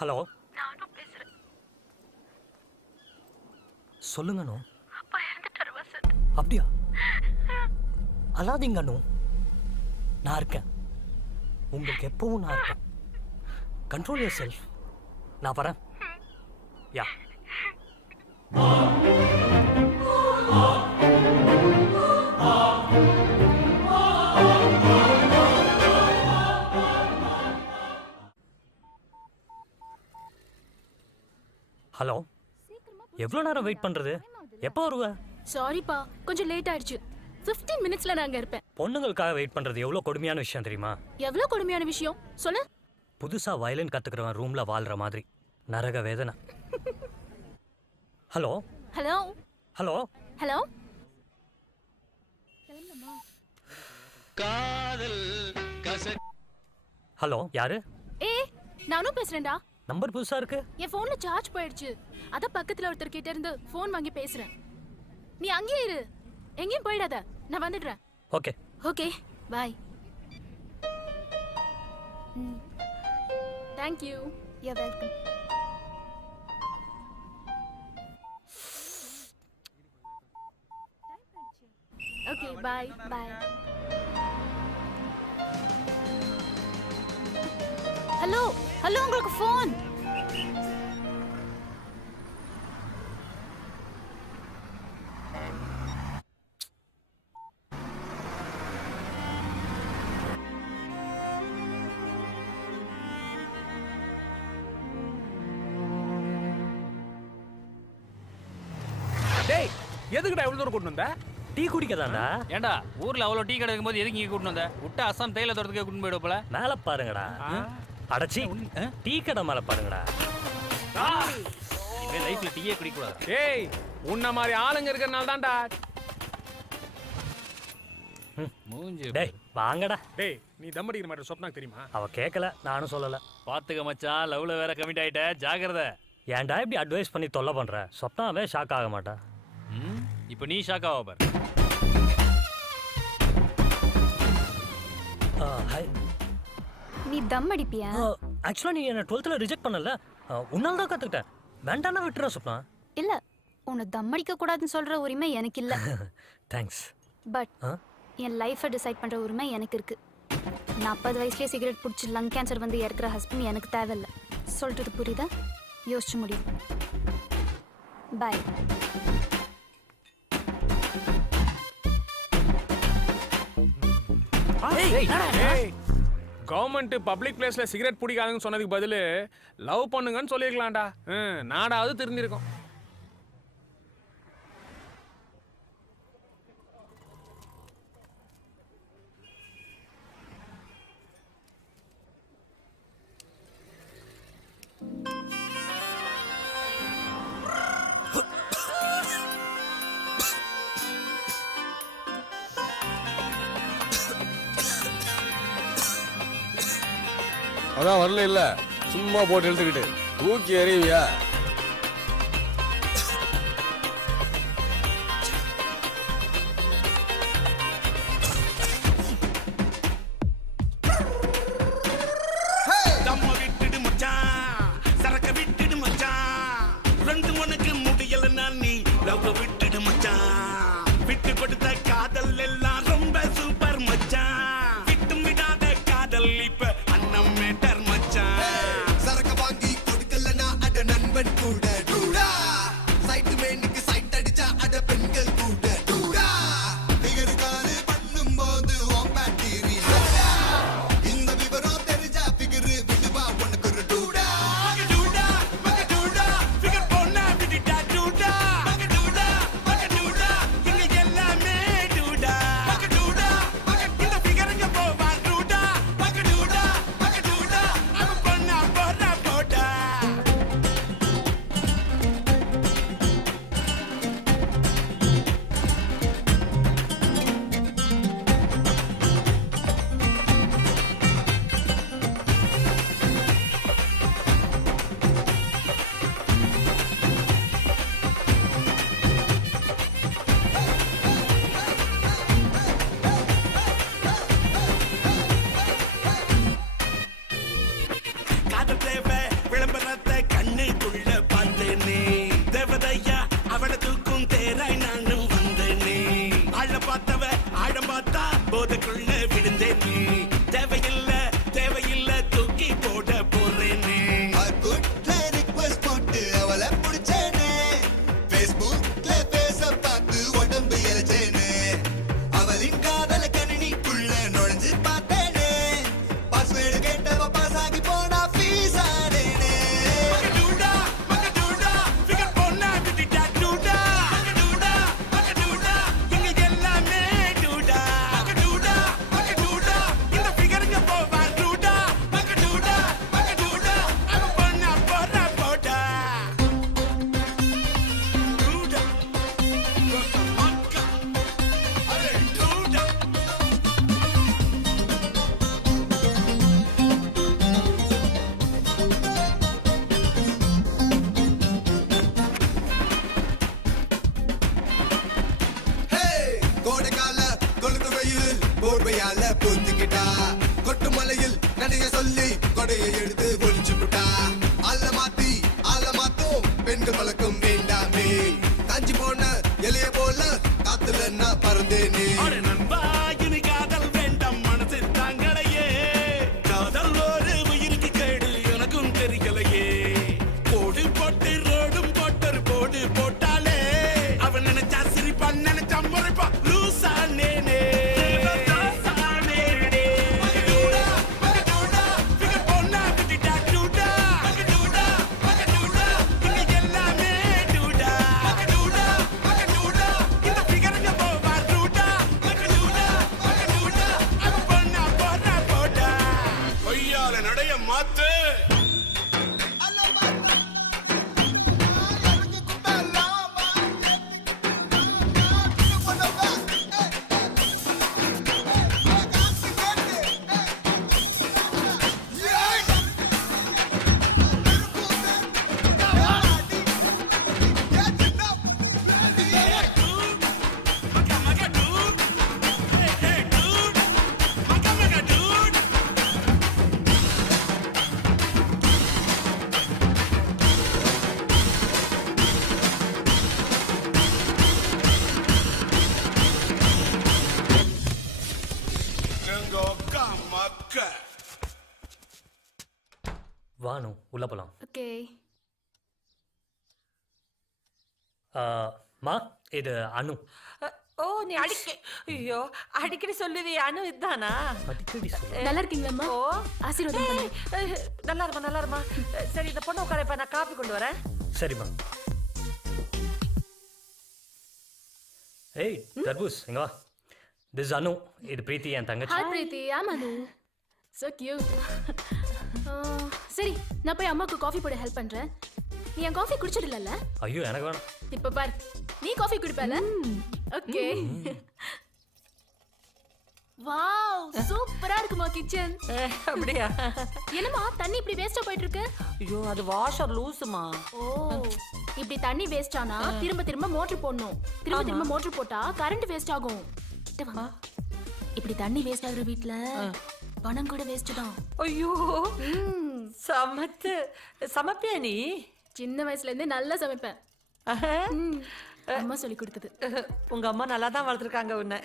Hello, நானும் பேசுறேன். சொல்லுங்க அனு. அப்பா இறந்துட்டாரு வசந்த். அப்படியா? அழாதீங்க அனு, நான் இருக்கேன். உங்களுக்கு எப்பவும் நான் இருக்கேன். Control your self. நான் வரேன். யா. ஹலோ, எவ்வளவு நேரம் வெயிட் பண்றது? எப்போ வருவ? சாரிப்பா, கொஞ்சம் லேட் ஆயிடுச்சு. 15 மினிட்ஸ்ல நான் அங்க இருப்பேன். பொண்ணுங்களுக்காக வெயிட் பண்றது எவ்வளவு கொடுமையான விஷயம் தெரியுமா? எவ்வளவு கொடுமையான விஷயம் சொல்லு. புதுசா வயலின் கத்துக்கிறவன் ரூம்ல வாழ்ற மாதிரி நரக வேதனை. Hello hello hello hello. Hello, யாரு? நானும் பேசுறேன்டா. நம்பர் புதுசா இருக்கு. என் போன்ல சார்ஜ் போயிடுச்சு. அத பக்கத்துல ஒருத்தர் கிட்ட இருந்து போன் வாங்கி பேசுறேன். நீ அங்கேயே இரு, எங்கேயும் போயிடாத. நான் வந்துடுறேன். Okay okay, bye. Thank you. You are welcome. Okay, bye bye. Hello hello, உங்களுக்கு ஃபோன். டேய், எதுக்குடா இவ்வளவு தூரம் கூட்டு வந்த? டீ குடிக்கதாண்டா. ஏண்டா ஊர்ல அவ்வளவு டீ கடை இருக்கும்போது எதுக்கு இங்க கூட்டு வந்த? விட்டு அசாம் தேயிலை தோட்டத்துக்கே கூட்டு போயிடு போல. மேல பாருங்கடா. அடச்சி, டீ கடை மேல பாருங்கடா. இனிமே லைஃப்ல டீயே குடிக்க கூடாது. டேய், உன்ன மாதிரி ஆளுங்க இருக்கறனால தான்டா. மூஞ்சி. டேய் வாங்கடா. டேய், நீ தம் அடிக்கிற மாதிரி சொப்னாக்கு தெரியுமா? அவ கேட்கல, நானும் சொல்லல. பாத்துக்க மச்சான், லவ்ல வேற கமிட் ஆயிட்ட, ஜாக்கிரதை. ஏன்டா இப்படி அட்வைஸ் பண்ணி தொல்லை பண்ற? சொப்னாவே ஷாக் ஆக மாட்டா. இப்போ நீ ஷாக் ஆவ பாரு. ஹாய். நீ தம் அடிப்பியா? ஆக்சுவலா நீ என்ன 12th ரிஜெக்ட் பண்ணல. உன்னால தான் கத்துக்கிட்டேன். வேண்டாம்னா விட்டுற சொப்னா. இல்ல, உன்னை தம் அடிக்க கூடாதுன்னு சொல்ற உரிமை எனக்கு இல்ல. தேங்க்ஸ். பட் என் லைஃபை டிசைட் பண்ற உரிமை எனக்கு இருக்கு. 40 வயசுலயே சிகரெட் பிடிச்சி லங் கேன்சர் வந்து இறக்குற ஹஸ்பண்ட் எனக்கு தேவையில்ல. சொல்றது புரியுதா? யோசிச்சு முடியும். பாய். கவர்மெண்ட் பப்ளிக் பிளேஸ்ல சிகரெட் பிடிக்காதுன்னு சொன்னதுக்கு பதிலு லவ் பண்ணுங்கன்னு சொல்லிருக்கலாம்டா. நாடாவது தெரிஞ்சிருக்கும். அதான் வரல இல்ல, சும்மா போட்டு எடுத்துக்கிட்டு தூக்கி எறிவியா? விட்டு கொடுத்த காதல் எல்லாம் ரொம்ப சூப்பர் மச்சான். விட்டு விடாத காதல் இப்ப அண்ணன் மேட்டர் மச்சான். சரக்கு வாங்கி கொடுக்கலனா அட நண்பன் கையால பூத்துக்கிட்டா கொட்டு மலையில் நடைய சொல்லி கொடையை எடுத்து ஒழிச்சு விட்டா ஆள மாத்தும் பெண்கள் வழக்கம் வேண்டாமே காஞ்சி போன எலிய போல காத்துல நான் பறந்தேனே நண்பா இனி காதல் வேண்டாம் மனசு தாங்களையே காதல் ஒரு உயிருக்கு கேடு எனக்கும் தெரியலையே போடு போட்டு ரோடும் போட்டர் போடு போட்டாலே அவன் நினைச்சா சிரிப்பான் நினைச்சா முறைப்பான் லூசா நேனே வானு உள்ள போலாம். ஓகே. மா இது அனு. ஓ நீ ஐயோ அடிக்கடி சொல்லுவி அனு இதானா? அடிக்கடி சொல்லு. நல்லா இருக்கீங்களா? ஓ ஆசீர்வாதம் பண்ணு. நல்லா இருமா. சரி இந்த பொண்ணு உட்கார, இப்ப நான் காப்பி கொண்டு வரேன். சரிம்மா. ஏய் தர்பூஸ் இங்க வா. திஸ் அனு, இது பிரீத்தி என் தங்கச்சி. Hi Preethi, I'm Anu. So cute. சரி நான் போய் அம்மாக்கு காஃபி போட ஹெல்ப் பண்றேன். நீ என் காஃபி குடிச்சிடல? ஐயோ எனக்கு வேணாம். இப்ப பாரு, நீ காஃபி குடிப்பல? ஓகே. வாவ் சூப்பரா இருக்குமா கிச்சன். அப்படியே என்னமா தண்ணி இப்படி வேஸ்டா போயிட்டு இருக்கு? ஐயோ அது வாஷர் லூசுமா. ஓ இப்படி தண்ணி வேஸ்ட் ஆனா திரும்ப மோட்டர் போடணும். திரும்ப மோட்டர் போட்டா கரண்ட் வேஸ்ட் ஆகும். இப்படி தண்ணி வேஸ்ட் ஆகுற வீட்ல பணம் கூட வேஸ்ட் தான். ஐயோ சமைப்பியா நீ? சின்ன வயசுல இருந்தே நல்லா சமைப்பேன். அம்மா சொல்லி கொடுத்தது. உங்க அம்மா நல்லா தான் வளர்த்துருக்காங்க உன்னை.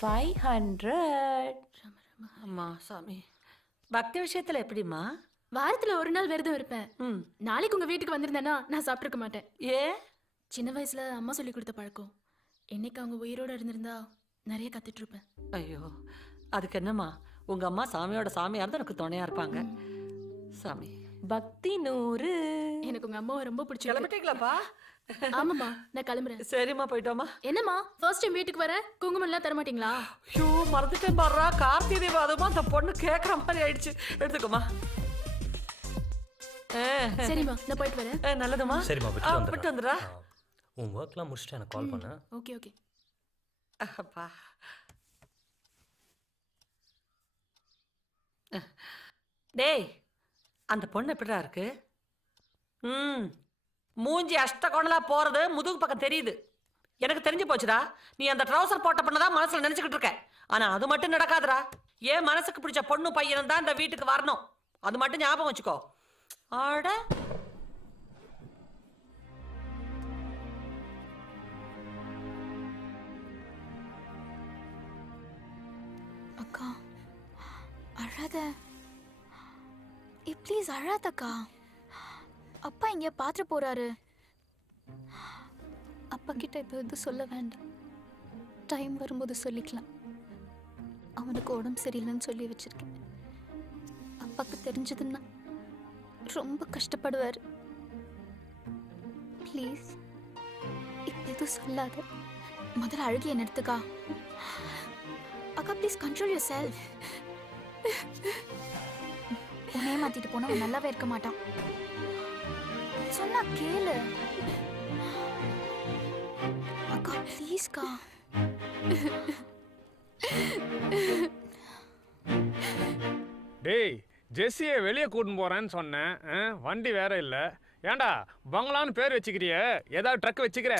500. அம்மா சாமி, பக்தி விஷயத்துல எப்படிமா? வாரத்துல ஒரு நாள் விரதம் இருப்பேன். நாளைக்கு உங்க வீட்டுக்கு வந்திருந்தேன்னா நான் சாப்பிட்டுருக்க மாட்டேன். ஏ? சின்ன வயசுல அம்மா சொல்லி கொடுத்த பழக்கம். என்னைக்கு அவங்க உயிரோட இருந்திருந்தா நிறைய கத்துட்டு இருப்பேன். ஐயோ அதுக்கு என்னம்மா, உங்க அம்மா சாமியோட சாமியா இருந்தா எனக்கு துணையா இருப்பாங்க. சாமி பக்தி 100. எனக்கு உங்க அம்மாவை ரொம்ப பிடிச்சி. கிளம்பிட்டீங்களாப்பா? ஆமாம்மா நான் கிளம்புறேன். சரிம்மா போயிட்டோமா. என்னம்மா ஃபர்ஸ்ட் டைம் வீட்டுக்கு வர, குங்குமம் எல்லாம் தர மாட்டீங்களா? ஐயோ மறந்துட்டேன் பாடுறா, கார்த்திகை தீபம் அதுமா அந்த பொண்ணு கேட்குற மாதிரி ஆயிடுச்சு. எடுத்துக்கோமா. சரிம்மா நான் போயிட்டு வரேன். நல்லதுமா. சரிம்மா விட்டு வந்துடுறா. உன் ஒர்க்லாம் முடிச்சுட்டு எனக்கு கால் பண்ணு. Okay okay. அப்பா டேய் அந்த பொண்ணு எப்படிடா இருக்கு? மூஞ்சி அஷ்ட கோணலா போறது முதுகு பக்கம் தெரியுது. எனக்கு தெரிஞ்சு போச்சுடா, நீ அந்த ட்ரௌசர் போட்ட பொண்ணதான் மனசுல நினைச்சுக்கிட்டு இருக்க. ஆனா அது மட்டும் நடக்காதுடா. ஏன் மனசுக்கு பிடிச்ச பொண்ணு பையனும் தான் இந்த வீட்டுக்கு வரணும். அது மட்டும் ஞாபகம் வச்சுக்கோ. ஆட அக்கா அழாத. ப்ளீஸ் அழாதக்கா. அப்பா இங்க பாத்து போறாரு. அப்பா கிட்ட இப்போ எதுவும் சொல்ல வேண்டாம். டைம் வரும்போது சொல்லிக்கலாம். அவனுக்கு உடம்பு சரியில்லைன்னு சொல்லி வச்சிருக்கேன். அப்பாக்கு தெரிஞ்சதுன்னா ரொம்ப கஷ்டப்படுவார். ப்ளீஸ் இப்போ எதுவும் சொல்லாத. முதல்ல அழுகி என்ன எடுத்துக்கா. அக்கா ப்ளீஸ் கண்ட்ரோல் யுவர் செல்ஃப். உன்னையே மாத்திட்டு போனா அவன் நல்லாவே இருக்க மாட்டான். சொன்னா கேளு அக்கா ப்ளீஸ்க்கா. டேய் ஜெஸ்ஸியை வெளியே கூட்டின்னு போறேன்னு சொன்னேன். வண்டி வேற இல்லை. ஏன்டா பங்களான்னு பேர் வச்சுக்கிறிய, ஏதாவது ட்ரக் வச்சுக்கிற?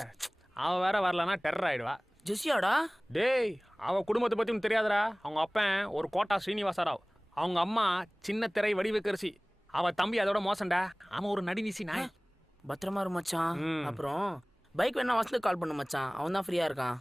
அவன் வேற வரலன்னா டெரர் ஆயிடுவா. ஜெசியாடா? டேய் அவ குடும்பத்தை பத்தி உனக்கு தெரியாதடா. அவங்க அப்பன் ஒரு கோட்டா ஸ்ரீனிவாச ராவ், அவங்க அம்மா சின்ன திரை வடிவக்கரசி, அவ தம்பி அதோட மோசம்டா. அவன் ஒரு நடினிசி நாய். பத்திரமா இரு மச்சான். அப்புறம் பைக் வேணா வசந்துக்கு கால் பண்ணு மச்சான், அவன் தான் ஃப்ரீயா இருக்கான்.